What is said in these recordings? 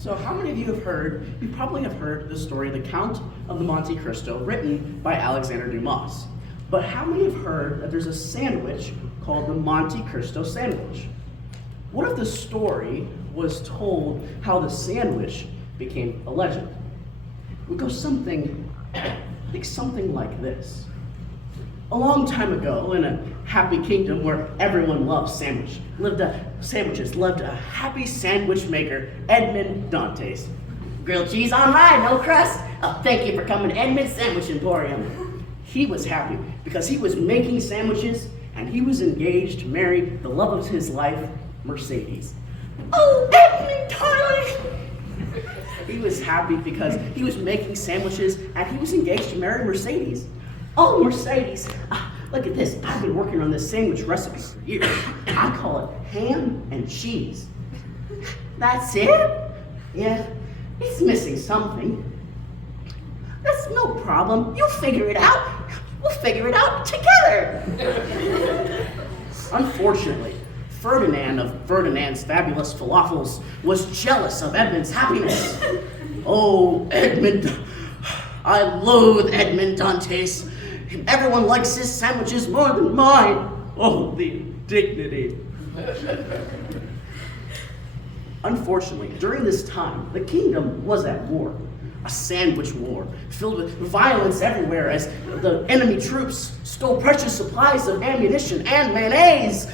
So how many of you you probably have heard the story, The Count of the Monte Cristo, written by Alexander Dumas. But how many have heard that there's a sandwich called the Monte Cristo sandwich? What if the story was told how the sandwich became a legend? It would go something like this. A long time ago, in a happy kingdom where everyone loved sandwiches, lived a happy sandwich maker, Edmond Dantes. Grilled cheese on rye, no crust. Oh, thank you for coming to Edmond's Sandwich Emporium. He was happy because he was making sandwiches and he was engaged to marry the love of his life, Mercedes. Oh, Edmond, darling! He was happy because he was making sandwiches and he was engaged to marry Mercedes. Oh, Mercedes, look at this. I've been working on this sandwich recipe for years. I call it ham and cheese. That's it? Yeah, it's missing something. That's no problem. You'll figure it out. We'll figure it out together. Unfortunately, Ferdinand of Ferdinand's Fabulous Falafels was jealous of Edmund's happiness. Oh, Edmund, I loathe Edmond Dantes. Everyone likes his sandwiches more than mine. Oh, the indignity. Unfortunately, during this time, the kingdom was at war. A sandwich war, filled with violence everywhere as the enemy troops stole precious supplies of ammunition and mayonnaise.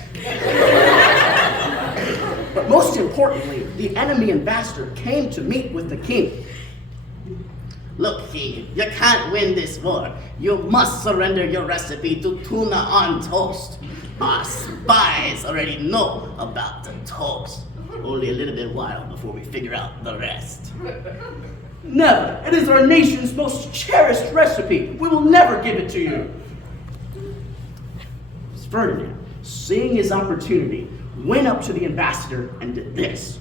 But most importantly, the enemy ambassador came to meet with the king. Look, king, you can't win this war. You must surrender your recipe to tuna on toast. Our spies already know about the toast. Only a little bit while before we figure out the rest. Never. It is our nation's most cherished recipe. We will never give it to you. Ferdinand, seeing his opportunity, went up to the ambassador and did this.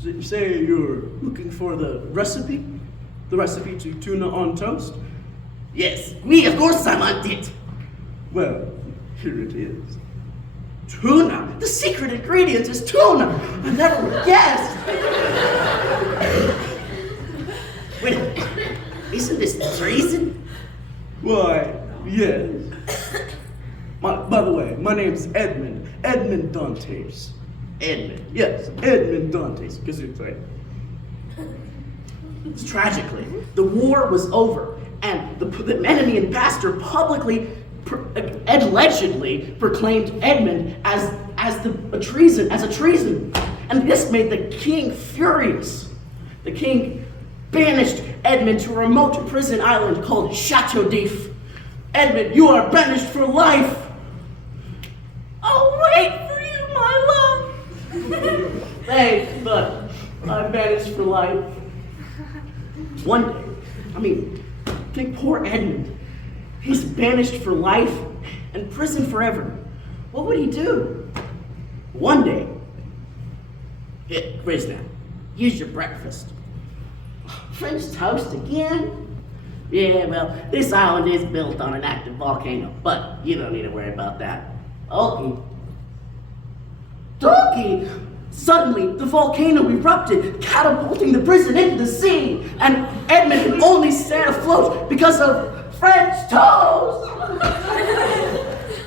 You say you're looking for the recipe? The recipe to tuna on toast? Yes, of course I want it. Well, here it is. Tuna? The secret ingredient is tuna. I never would have guessed. Wait a minute. Isn't this treason? Why, yes. By the way, my name's Edmond Dantes. Edmond? Yes, Edmond Dantes. Tragically, the war was over, and the enemy ambassador publicly, allegedly proclaimed Edmund as a treason, and this made the king furious. The king banished Edmund to a remote prison island called Chateau d'If. Edmund, you are banished for life. I'll wait for you, my love. Thanks, but I'm banished for life. One day, think poor Edmund. He's banished for life and prison forever. What would he do? One day, here, raise now. Use your breakfast. French toast again? Yeah, well, this island is built on an active volcano, but you don't need to worry about that. Okay. Donkey! Suddenly, the volcano erupted, catapulting the prison into the sea, and Edmund could only stay afloat because of French toast!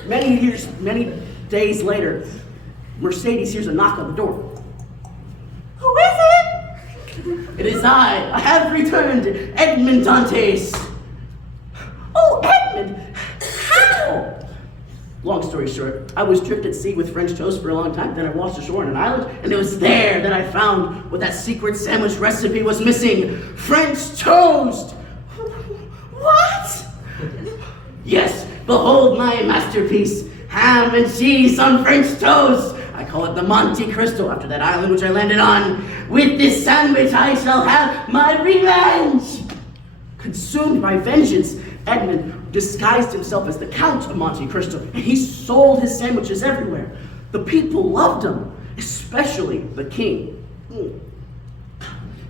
Many days later, Mercedes hears a knock on the door. Who is it? It is I have returned, Edmond Dantes. Oh, Edmund, how? Long story short, I was adrift at sea with French toast for a long time, then I washed ashore on an island, and it was there that I found what that secret sandwich recipe was missing. French toast! What? Yes, behold my masterpiece, ham and cheese on French toast. I call it the Monte Cristo after that island which I landed on. With this sandwich I shall have my revenge! Consumed by vengeance, Edmund disguised himself as the Count of Monte Cristo, and he sold his sandwiches everywhere. The people loved him, especially the king.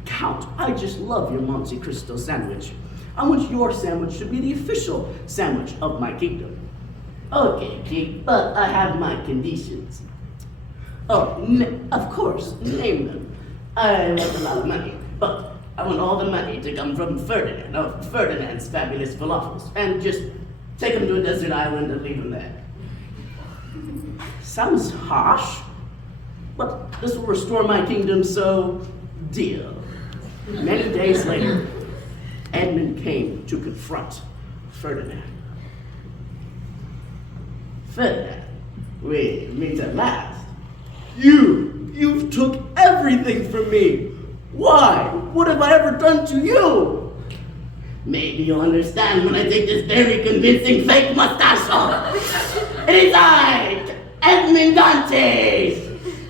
Count, I just love your Monte Cristo sandwich. I want your sandwich to be the official sandwich of my kingdom. Okay, king, but I have my conditions. Oh, of course, name them. I want a lot of money, but I want all the money to come from Ferdinand of Ferdinand's Fabulous Falafels, and just take him to a desert island and leave him there. Sounds harsh, but this will restore my kingdom, so deal. Many days later, Edmund came to confront Ferdinand. Ferdinand, we meet at last. You've took everything from me. Why? What have I ever done to you? Maybe you'll understand when I take this very convincing fake mustache off. It is I, Edmund Dantes.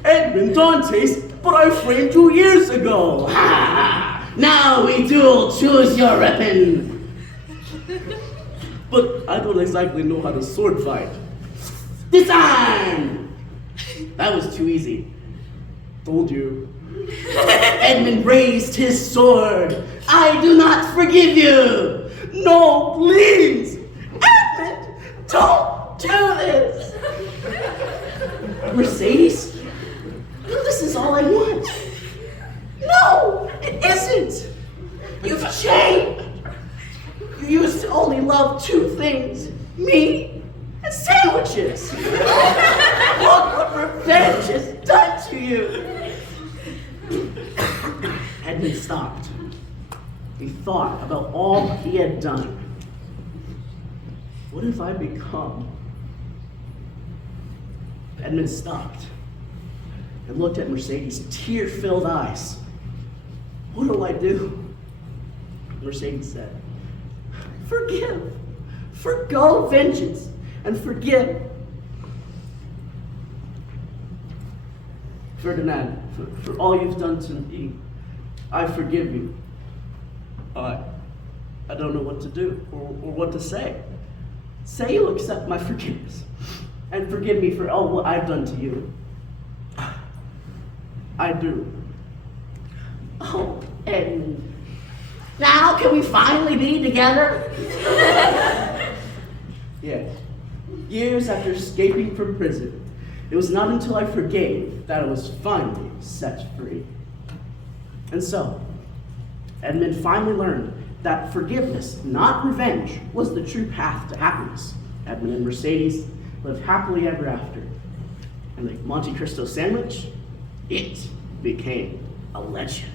Edmund Dantes? But I framed 2 years ago. Ha! Now we duel. Choose your weapon. But I don't exactly know how to sword fight. Disarm! That was too easy. Told you. Edmund raised his sword. I do not forgive you. No, please! Edmund, don't do this! Mercedes? This is all I want. No, it isn't. You've changed. You used to only love 2 things, me and sandwiches. Look what revenge has done to you. Edmund stopped. He thought about all he had done. What have I become? Edmund stopped and looked at Mercedes' tear-filled eyes. What do I do? Mercedes said, forgive, forgo vengeance, and forgive. Ferdinand, for all you've done to me, I forgive you. I don't know what to do or what to say. Say you'll accept my forgiveness and forgive me for all what I've done to you. I do. Oh, Edmund. Now can we finally be together? Yes. Years after escaping from prison, it was not until I forgave that I was finally set free. And so, Edmund finally learned that forgiveness, not revenge, was the true path to happiness. Edmund and Mercedes lived happily ever after. And the Monte Cristo sandwich, it became a legend.